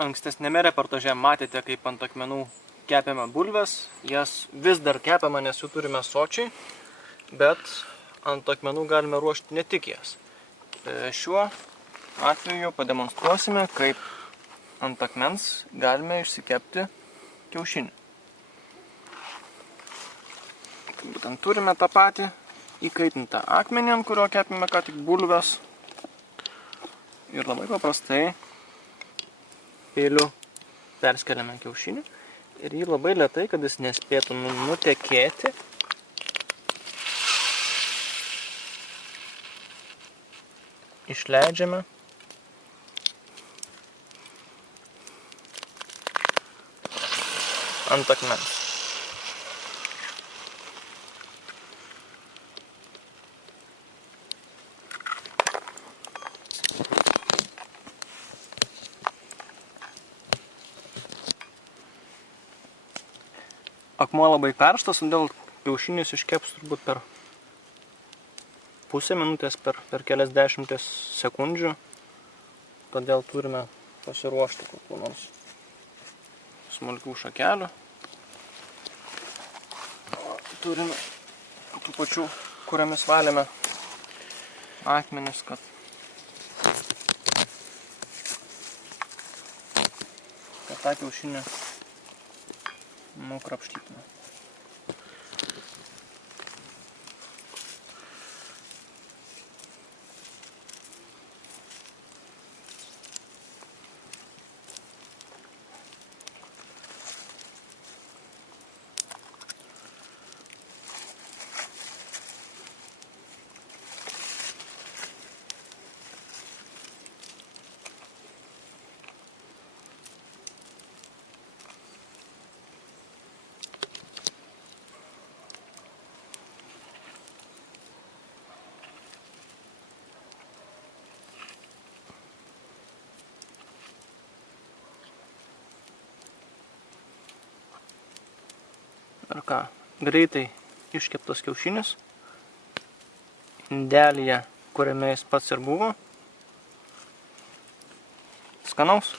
ankstesnėme reportaže matėte, kaip ant akmenų kepėme bulves. Jas vis dar kepėme, nes jų turime sočiai, bet ant akmenų galime ruošti ne tik jas. Šiuo atveju pademonstruosime, kaip ant akmens galime išsikepti kiaušinį. Būtent turime tą patį įkaitintą akmenį, ant kurio kepėme ką tik bulves. Ir labai paprastai peiliu perskeliame kiaušinį ir jį labai lėtai, kad jis nespėtų nutekėti, išleidžiame ant akmens. Akmuo labai karštas, todėl kiaušinis iškeps turbūt per pusę minutės, per kelias dešimties sekundžių. Todėl turime pasiruošti kokių nors smulkių šakelių. Turime tų pačių, kuriamis valėme akmenis, kad tą kiaušinį nukrapštytume. Ir ką, greitai iškeptas kiaušinis, indelyje, kuriame jis pats ir buvo. Skanaus.